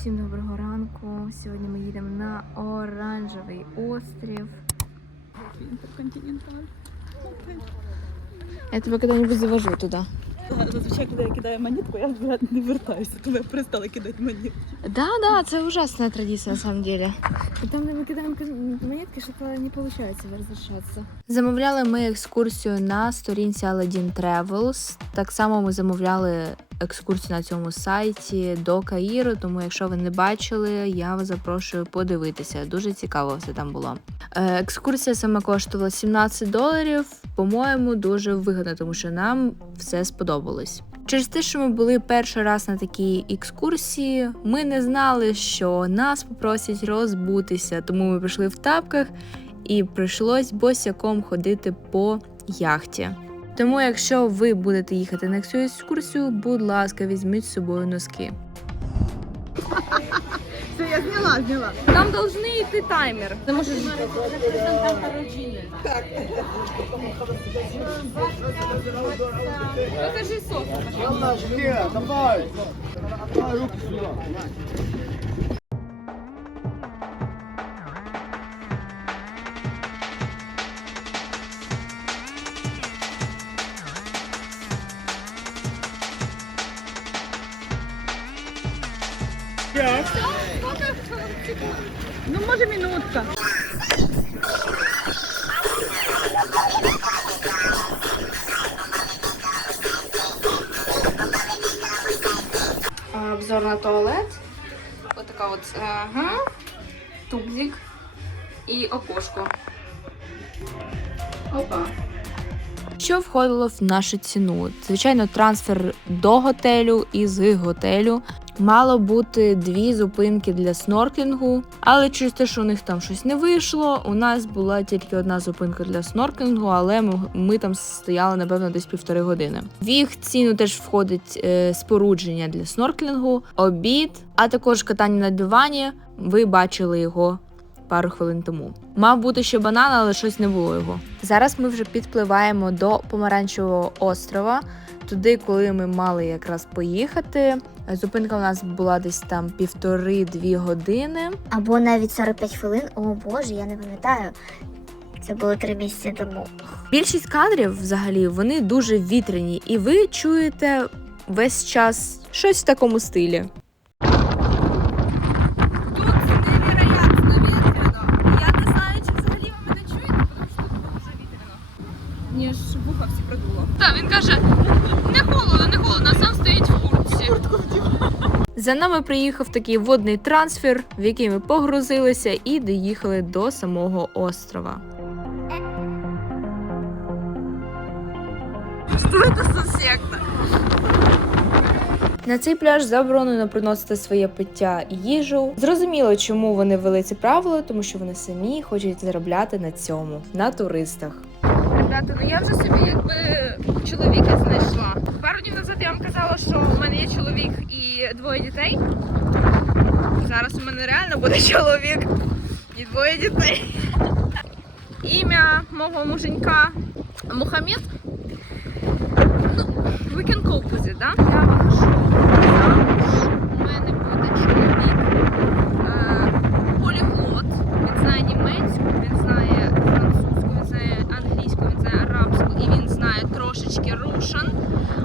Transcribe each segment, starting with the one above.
Всім доброго ранку. Сьогодні ми їдемо на оранжевий острів. Інтерконтиненталь. Я тебе коли-небудь завожу туди. Зазвичай, коли я кидаю монетку, я вже не вертаюся, тому я перестала кидати монетки. Да, да, це ужасна традиція на самом деле. Там, де ми кидаємо монетки, що не виходить возвращатися. Замовляли ми екскурсію на сторінці Aladdin Travels. Так само ми замовляли екскурсію на цьому сайті до Каїру, тому якщо ви не бачили, я вас запрошую подивитися. Дуже цікаво все там було. Е, Екскурсія саме коштувала 17 доларів. По-моєму, дуже вигідно, тому що нам все сподобалось. Через те, що ми були перший раз на такій екскурсії, ми не знали, що нас попросять розбутися, тому ми прийшли в тапках і прийшлось босяком ходити по яхті. Тому, якщо ви будете їхати на цю екскурсію, будь ласка, візьміть з собою носки. Це я зняла, зняла. Там должны йти таймер. Ти можеш Покажи софу. Давай. Давай. Ну, може, минутка. Обзор на туалет. Вот така от ага. тубзик і окошко. Опа. Що входило в нашу ціну? Звичайно, трансфер до готелю і з готелю. Мало бути дві зупинки для снорклінгу, але через те, що у них там щось не вийшло, у нас була тільки одна зупинка для снорклінгу, але ми, ми там стояли напевно десь півтори години. В їх ціну теж входить е, спорудження для снорклінгу, обід, а також катання на дивані. Ви бачили його пару хвилин тому. Мав бути ще банан, але щось не було його. Зараз ми вже підпливаємо до помаранчевого острова, туди, коли ми мали якраз поїхати. Зупинка у нас була десь там півтори-дві години. Або навіть 45 хвилин. О боже, я не пам'ятаю. Це було три місяці тому. Більшість кадрів взагалі вони дуже вітряні, і ви чуєте весь час щось в такому стилі. Тут невероятно ветрено. Я не знаю, чи взагалі ви мене чуєте, тому що тут дуже вітряно. Мені ж вуха всі продуло. Так, він каже: не холодно, не холодно, а сам стоїть в куртці. За нами приїхав такий водний трансфер, в який ми погрузилися і доїхали до самого острова. Що це за секта? На цей пляж заборонено приносити своє пиття і їжу. Зрозуміло, чому вони ввели ці правила, тому що вони самі хочуть заробляти на цьому, на туристах. Ребята, ну я вже собі якби чоловіка знайшла. Пару днів назад я вам казала, що у мене є чоловік і двоє дітей. Зараз у мене реально буде чоловік і двоє дітей. Ім'я мого муженька Мухаммед. Ну, we can cope it, да? Я виходжу замуж. У мене буде чоловік е, поліглот. Він знає німецьку, він знає французьку, він знає англійську, він знає арабську і він знає трошечки рушан.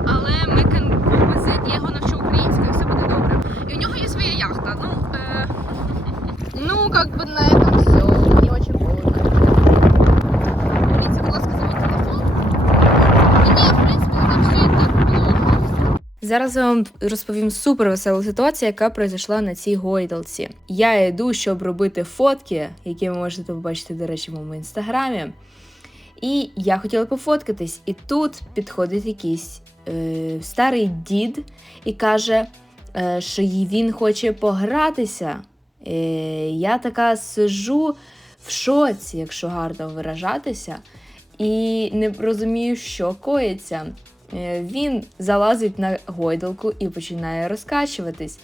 Але ми can cope with it. Я його навчу українською, і все буде добре. І у нього є своя яхта. Ну, е, ну как бы на этом все. Не очень холодно. Дивіться, будь ласка, за мій телефон. І ні, в принципі, там все і так було. Зараз я вам розповім супер веселу ситуацію, яка пройшла на цій гойдалці. Я йду, щоб робити фотки, які ви можете побачити, до речі, в моєму інстаграмі. І я хотіла пофоткатись, і тут підходить якийсь е, старий дід і каже, е, що він хоче погратися. Е, я така сижу в шоці, якщо гарно виражатися, і не розумію, що коїться. Е, Він залазить на гойдалку і починає розкачуватись.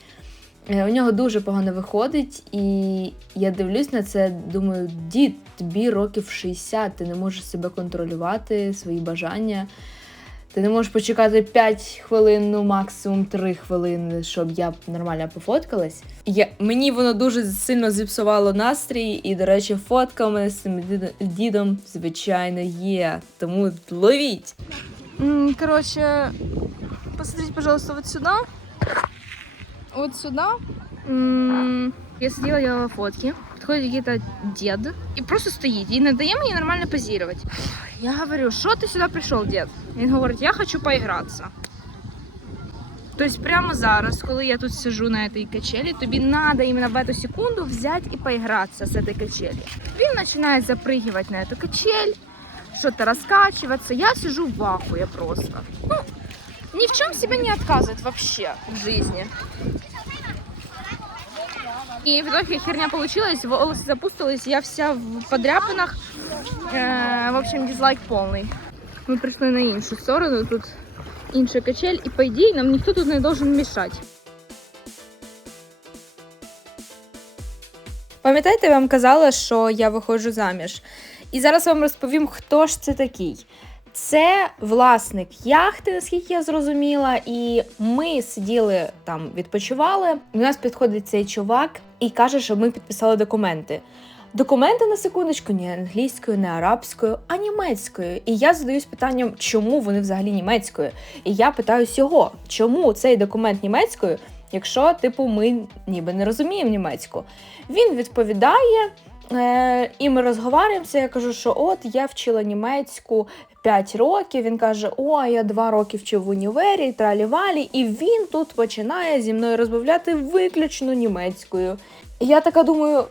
Е, У нього дуже погано виходить, і я дивлюсь на це, думаю, дід, тобі років 60, ти не можеш себе контролювати, свої бажання. Ти не можеш почекати 5 хвилин, ну максимум 3 хвилини, щоб я нормально пофоткалась. Я, мені воно дуже сильно зіпсувало настрій, і, до речі, фотка у мене з цим дідом, звичайно, є. Тому ловіть. М, Короче, посмотрите, пожалуйста, вот сюда. Вот сюда. М, Я сидела, делала фотки. Подходит какой-то дед и просто стоит. И не дає мені нормально позировать. Я говорю, что ты сюда пришел, дед? Він говорить, я хочу поиграться. Тобто прямо зараз, коли я тут сижу на этой качелі, тобі надо именно в эту секунду взять и поиграться с этой качели. Він починає запрыгивать на эту качель, что-то раскачиваться. Я сижу в ахуе просто. Ну, ни в чем себе не отказывает вообще в жизни. И в итоге херня получилась, волосы запустились, я вся в подряпинах. Э, в общем, дизлайк полный. Мы пришли на іншу сторону, тут інша качель, і по ідеї нам ніхто тут не должен мешать. Пам'ятаєте, я вам казала, що я виходжу заміж. І зараз вам розповім, хто ж це такий. Це власник яхти, наскільки я зрозуміла, і ми сиділи там, відпочивали. У нас підходить цей чувак і каже, що ми підписали документи. Документи на секундочку не англійською, не арабською, а німецькою. І я задаюсь питанням, чому вони взагалі німецькою. І я питаюсь його, чому цей документ німецькою, якщо, типу, ми ніби не розуміємо німецьку. Він відповідає, і ми розговорюємося. Я кажу, що от я вчила німецьку 5 років. Він каже: О, я 2 роки вчив в універі, тралі-валі, і він тут починає зі мною розмовляти виключно німецькою. Я така думаю.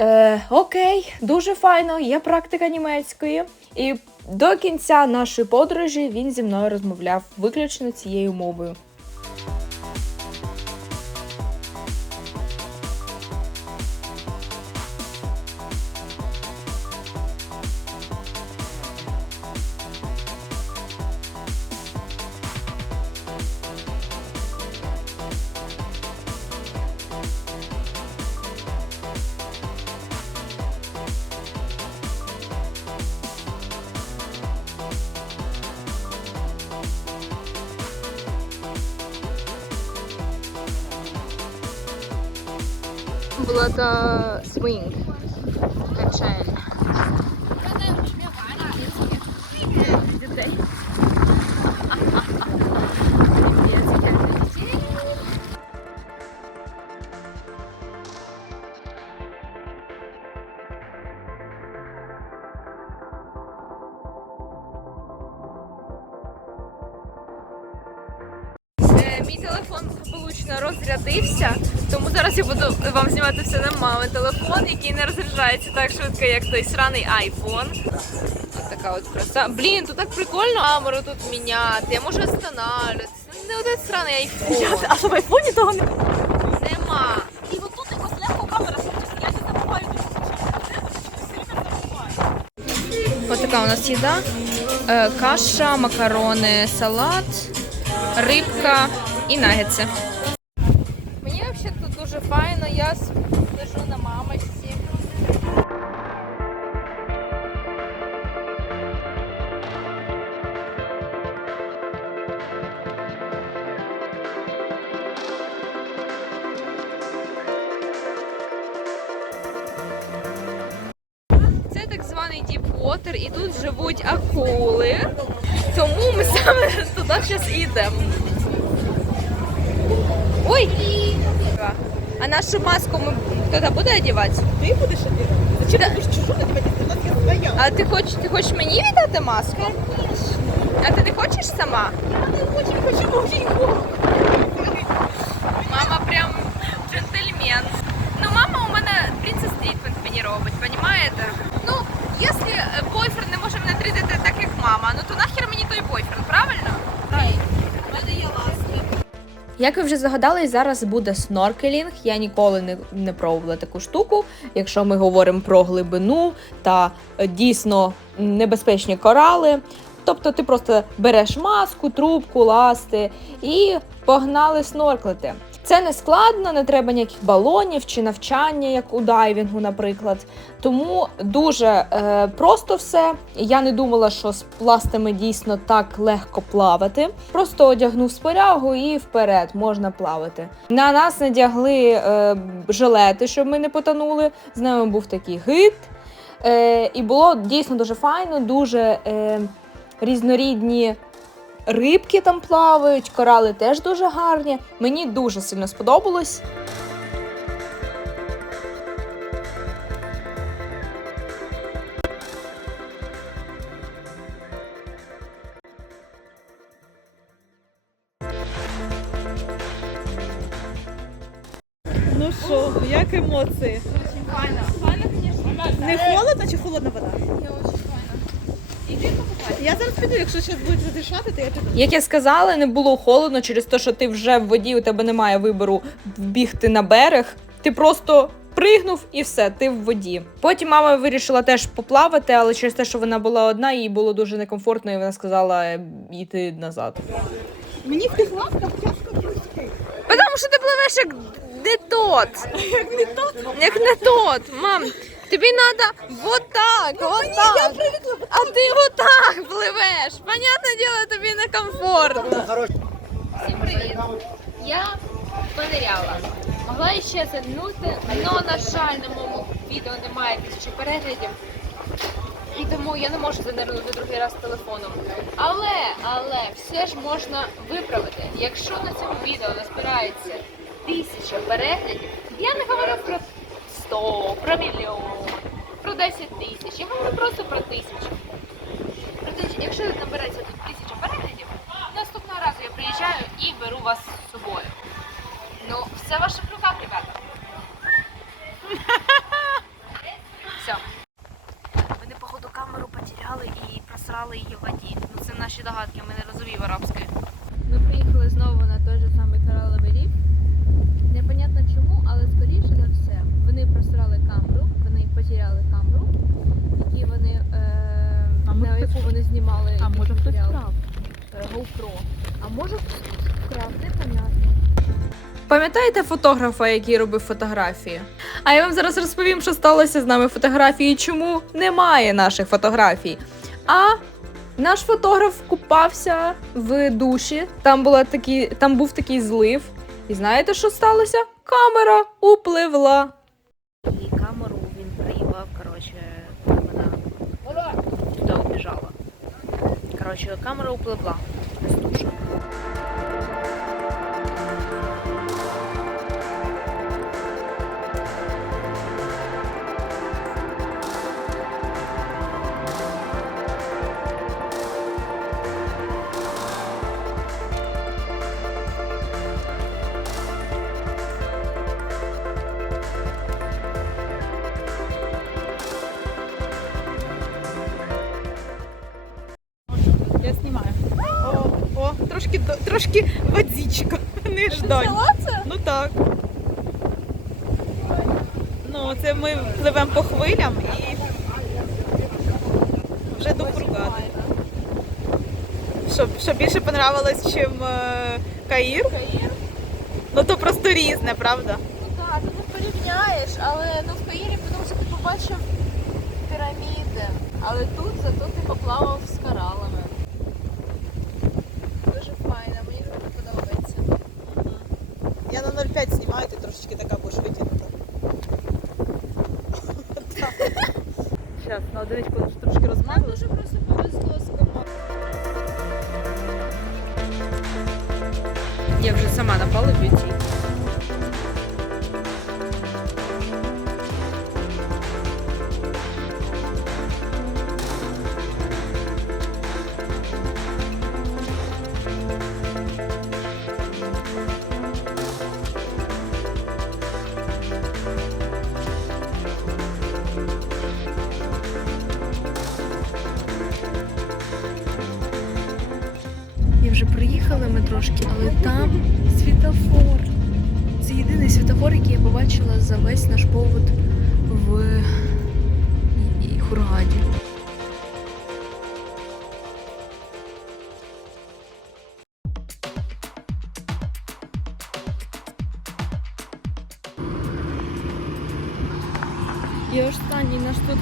Е, окей, дуже файно, є практика німецької. І до кінця нашої подорожі він зі мною розмовляв виключно цією мовою. Була та свинг. Качель. Мій телефон благополучно розрядився, зараз я буду вам знімати все на мамин телефон, який не розряджається так швидко, як той сраний iPhone. Ось така от краса. Блін, тут так прикольно камеру тут міняти. Я можу останавливатися. Не один сраний iPhone. А що в айфоні того не Нема. І от тут якось легко камера. Я не забуваю Ось така у нас їда. Е, Каша, макарони, салат, рибка і нагетси. діпвотер, і тут живуть акули. Тому ми саме туди зараз і йдемо. Ой! А нашу маску ми хто буде одягати? Ти будеш одягати? Зачем ти будеш чужу надівати? У нас є своя. А ти хочеш, ти хочеш мені віддати маску? А ти не хочеш сама? Очень хочу, очень хочу. Мама прям джентльмен. Ну, мама у мене принцес трітмент мені робить, понімаєте? Якщо е, бойфренд не може мене трітити так, як мама, ну то нахер мені той бойфренд, правильно? Так. У мене є ласки. Як ви вже згадали, зараз буде сноркелінг. Я ніколи не, не пробувала таку штуку. Якщо ми говоримо про глибину та е, дійсно небезпечні корали. Тобто ти просто береш маску, трубку, ласти і погнали снорклити. Це не складно, не треба ніяких балонів чи навчання, як у дайвінгу, наприклад. Тому дуже е, просто все. Я не думала, що з пластами дійсно так легко плавати. Просто одягнув спорягу і вперед можна плавати. На нас надягли е, жилети, щоб ми не потонули. З нами був такий гид. Е, і було дійсно дуже файно, дуже е, різнорідні рибки там плавають, корали теж дуже гарні. Мені дуже сильно сподобалось. Ну що, як емоції? Файно, файно, звісно. Не холодно чи холодна вода? Я зараз піду, якщо зараз будуть задишати, то я піду. Як я сказала, не було холодно через те, що ти вже в воді, у тебе немає вибору бігти на берег. Ти просто пригнув і все, ти в воді. Потім мама вирішила теж поплавати, але через те, що вона була одна, їй було дуже некомфортно, і вона сказала е, йти назад. Мені в тих лавках тяжко. Тому що ти пливеш як не тот. Як не то, Як не тот, мам. Тобі треба вот так, вот так. А ти вот так пливеш. Понятне діло, тобі некомфортно. Всім привіт. Я пониряла. Могла іще звернути, але, на жаль, на моєму відео немає тисячі переглядів. І тому я не можу занирнути другий раз телефоном. Але, але все ж можна виправити. Якщо на цьому відео назбирається тисяча переглядів, я не говорю про 100, про мільйон, про 10 тисяч. Я говорю просто про тисячу. Про тисячу. Якщо набереться тут тисяча переглядів, наступного разу я приїжджаю і беру вас з собою. Ну, все в ваших руках, ребята. Все. Вони, походу, камеру потеряли і просрали її в воді. Ну це наші догадки, ми не розуміємо арабської. Ми приїхали знову на той же самий кораловий ріф. Непонятно чому, але скоріше за все, вони просрали камеру, вони потеряли камеру, які вони, е, на яку вони знімали. А може хтось матеріал. вкрав? Е, GoPro. А може хтось вкрав, непонятно. Пам'ятаєте фотографа, який робив фотографії? А я вам зараз розповім, що сталося з нами фотографії, чому немає наших фотографій. А наш фотограф купався в душі. Там була такі, там був такий злив. І знаєте, що сталося? Камера упливла. І камеру він проїбав, коротше, вона туди убіжала. Коротше, камера upливла з трошки, водичка. Не ждать. Ну так. Ну, це ми пливемо по хвилям і вже до Хургади. Що, що більше понравилось, чим е, Каїр? Каїр? Ну то просто різне, правда? Ну так, ти не порівняєш, але ну в Каїрі, тому що ти побачив піраміди. Але тут зато ти поплавав з коралами. Дуже файно, мені дуже подобається. Я на 0,5 знімаю, ти трошечки така будеш витягнута. Зараз, на одиничку трошки розмазала. Дуже просто повезло з командою. Я вже сама на в цій. І вже приїхали ми трошки, але там світофор. Це єдиний світофор, який я побачила за весь наш повод в Хургаді. І останній наш тут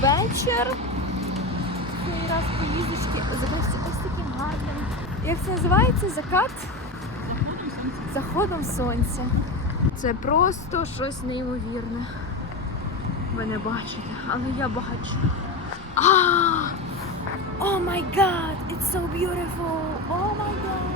вечір. Раз ось таким гарним. Як це називається? Закат? Заходом сонця. Це просто щось неймовірне. Ви не бачите, але я бачу. О май гад! It's so beautiful! О май гад!